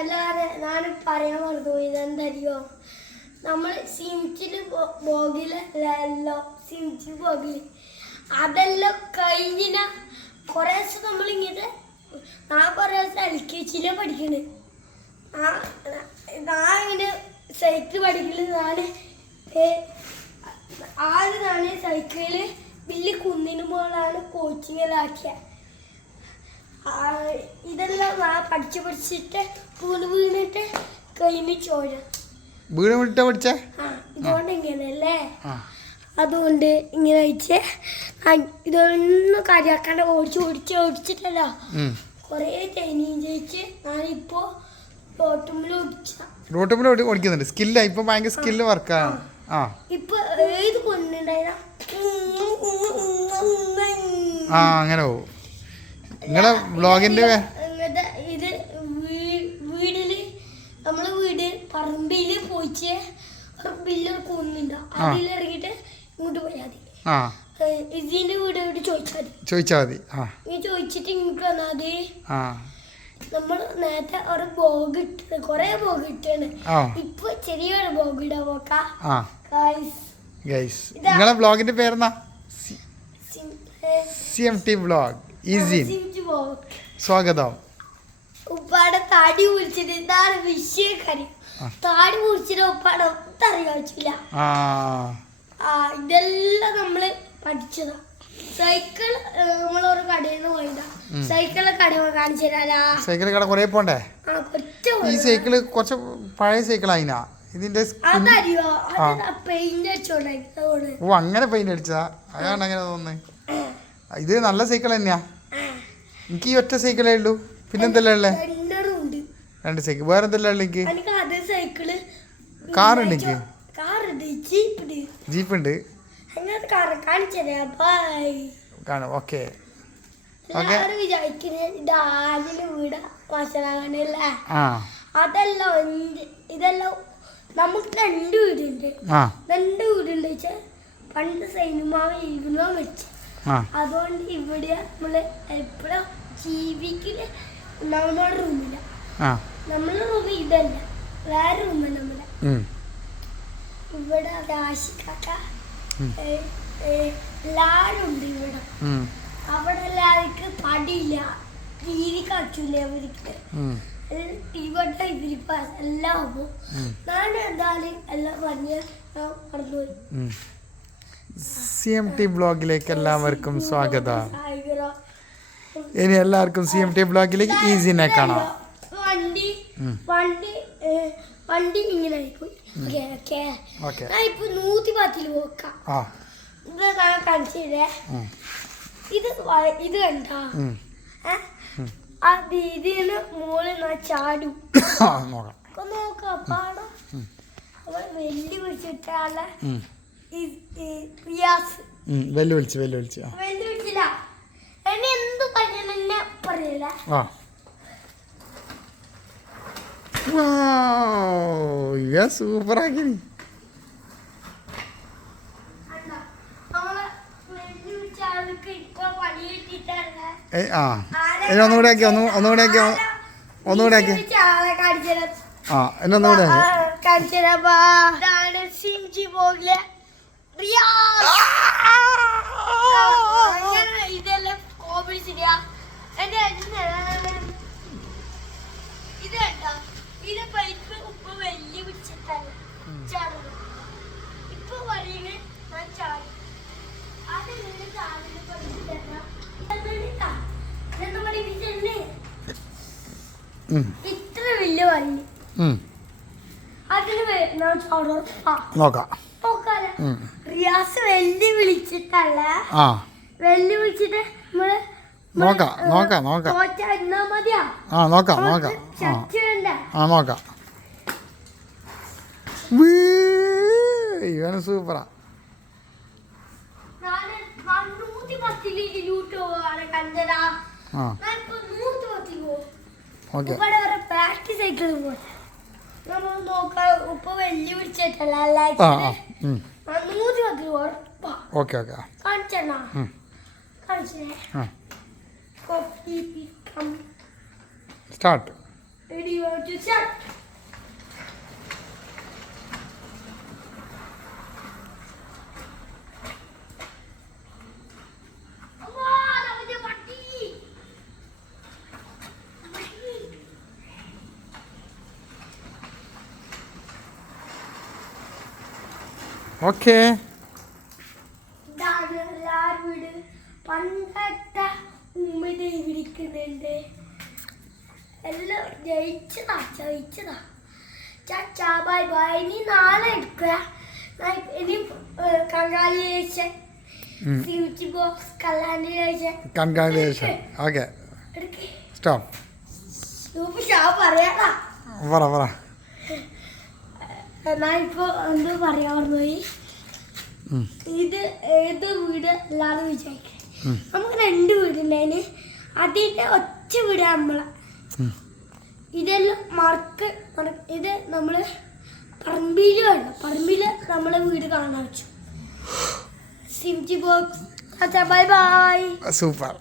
എല്ലാവരും ഞാൻ പറയാൻ മറന്നുപോയി. ഇതെന്തറിയോ, നമ്മൾ സിംറ്റിൽ പോകില്ലല്ലോ, സിംറ്റിൽ പോകില്ല. അതെല്ലാം കഴിഞ്ഞ കുറേ ദിവസം നമ്മളിങ്ങനെ ഞാൻ കുറേ ദിവസം LKG പഠിക്കണേ. ഞാൻ ഇങ്ങനെ സൈക്കിൾ പഠിക്കുന്നത് ആദ്യം സൈക്കിളിൽ വലിയ കുന്നിന് മുകളാണ് കോച്ചിങ്ങിലാക്കിയത്. ഇതെല്ലാം ഞാൻ പഠിച്ചിട്ട് വീണിട്ട് കഴിഞ്ഞ് ചോര പഠിച്ച ഇതുകൊണ്ട് ഇങ്ങനെയല്ലേ. അതുകൊണ്ട് ഇങ്ങനെ വെച്ച് ഇതൊന്നും കാര്യമാക്കാണ്ട് ഓടിച്ചിട്ടല്ലോ കൊറേ ട്രെയിനിങ് ചെയ്യിച്ച് ഞാനിപ്പോ റോട്ടുമ്പിൽ ഓടിക്കുന്നുണ്ട്. സ്കില്ല ഇപ്പൊ ഭയങ്കര സ്കില്ല് വർക്കാണ്. ഇപ്പൊ ഏത് കൊണ്ടുണ്ടായ അങ്ങനെ പോവും. നിങ്ങളെ വ്ളോഗിന്റെ ഇത് വീടില് നമ്മളെ വീട് പറമ്പില് പോയിച്ച് പറമ്പിലൊരു കുന്നുണ്ട്, അതിലിറങ്ങിട്ട് ഇങ്ങോട്ട് പോയാൽ മതി. ഇതിന്റെ വീട് ചോദിച്ചാൽ മതി. നീ ചോദിച്ചിട്ട് ഇങ്ങോട്ട് വന്നാൽ മതി. നമ്മൾ നേരത്തെ ഒരു ബോഗ് ഇട്ടത് കൊറേ ബോഗ് ഇട്ടാണ്. ഇപ്പൊ ചെറിയൊരു ബോഗ് ഇടാ പോക്കാ. നിങ്ങളെ വ്ളോഗിന്റെ പേരെന്നാ? CMT vlog. ഈസി സ്വാഗതം. ഉപ്പാടെ താടി കുളിച്ചിട്ട് എന്താണ് വിഷയക്കാരി, താടി കുളിച്ചിട്ട് ഉപ്പാടെ ഒന്നും അറിയാച്ചില്ല. ഇതെല്ലാം നമ്മള് പഠിച്ചതാ. സൈക്കിൾ നമ്മളൊരു കടയിൽ നിന്ന് പോയതാ. സൈക്കിള് കട കാണിച്ചു തരാ. സൈക്കിൾ കട കൊറേ പോണ്ടേ? ഈ സൈക്കിള് കുറച്ച് പഴയ സൈക്കിളായിനാ ഇതിന്റെ. അതറിയോ, പെയിന്റ് അടിച്ചോണ്ടായി. ഓ അങ്ങനെ പെയിന്റ് അടിച്ചതാ, അതാണ് അങ്ങനെ തോന്നുന്നത്. ഇത് നല്ല സൈക്കിൾ തന്നെയാ. എനിക്ക് ഈ ഒറ്റ സൈക്കിളേ ഉള്ളൂ. പിന്നെന്തെല്ലാം ഉള്ളേ? രണ്ട് സൈക്കിൾ. വേറെ എന്തെല്ലാം ഉള്ളു? എനിക്ക് കാറുണ്ട്, എനിക്ക് ജീപ്പ് ഉണ്ട്. കാണും. ഓക്കെ അതെല്ലാം ഇതെല്ലാം നമുക്ക് രണ്ട് വീടുണ്ട്. വെച്ചാൽ പണ്ട് സിനിമ ഇരുന്നോ വെച്ച്. അതുകൊണ്ട് ഇവിടെ നമ്മള് എപ്പോഴും ജീവിക്കല് നമ്മുടെ റൂമില്ല. നമ്മളെ റൂം ഇതല്ല, വേറെ റൂമാണ് നമ്മളെ. ഇവിടെ രാശിക്കാക്ക എല്ലാരും ഉണ്ട് ഇവിടെ. അവിടെ എല്ലാവർക്കും പടിയില്ല, TV കാണിച്ചില്ല. അവർക്ക് ഇവിടെ ഇവരിപ്പ എല്ലാം ആകും. ഞാൻ എന്തായാലും എല്ലാം പറഞ്ഞ് മറന്നുപോയി. CMT വ്ളോഗിലേക്ക് എല്ലാവർക്കും സ്വാഗതം. ഇനി എല്ലാവർക്കും CMT വ്ളോഗിലേക്ക് ഈസിനെ കാണാം. വണ്ടി ഇങ്ങനെ ഇപ്പൊ 110 പോക്കാം. ഇത് ഞാൻ കാണിച്ചേ. ഇത് കണ്ടാ ഇതിന് മോളിൽ ഞാൻ ചാടും. നോക്കാം പാടാ. വെല്ലു വിളിച്ചിട്ടാണ് വെല്ലുവിളിച്ചില്ല. എന്നെ എന്ത് പറഞ്ഞ പറയല. സൂപ്പർ ആക്കി. ഒന്നുകൂടെ ആക്കി. ഒന്നുകൂടെ ആക്കി. എന്നൊന്നുകൂടെ ഇതെല്ലാം കോമഡി ശരിയാ. ഇത് കണ്ടോ, ഇത് പൈപ്പ് ഉപ്പ് വലിയ പിടിച്ചിട്ടാണ് ചാടുന്നത്. ഇപ്പൊ പറയുന്നത് ഞാൻ ചാടി. അതെങ്ങനെ ചാടുന്ന പഠിച്ചിട്ടാ ഇത്ര വലിയ വള്ളി. അതിന് ഞാൻ ചാടും. റിയാസ് വെല്ലുവിളിച്ചിട്ടല്ല, വെല്ലുവിളിച്ചിട്ട് നമ്മള് നോക്കാം. ഇവന് സൂപ്പറാ. പ്രാക്ടീസ് സൈക്കിൾ നമ്മൾ നോക്കാം. ഉപ്പ വെല്ലുവിളിച്ചിട്ടല്ല. Okay start. to start. Okay. ഇതാണ് എല്ലാവരും വീട്. പണ്ടത്തെ ഉമ്മ ഇരിക്കുന്നുണ്ട്. എല്ലാം ജയിച്ചതാ. ചാച്ചാ ബൈ ബൈ. ഇനി നാളെ എടുക്കുക. ഇനി congratulation. Future box congratulation. Okay stop. പറയാ പറ. എന്നാ ഇപ്പൊ എന്ത് പറയാ പറഞ്ഞുപോയി. ഇത് ഏത് വീട് എല്ലാവരും വിചാരിക്കേ. നമുക്ക് 2 വീടുണ്ടായിന്. അതിന്റെ ഒറ്റ വീട് നമ്മളെ. ഇതെല്ലാം ഇത് നമ്മള് പറമ്പില് നമ്മളെ വീട് കാണാൻ വെച്ചു. സിംജി ബോക്സ്. Bye bye. സൂപ്പർ.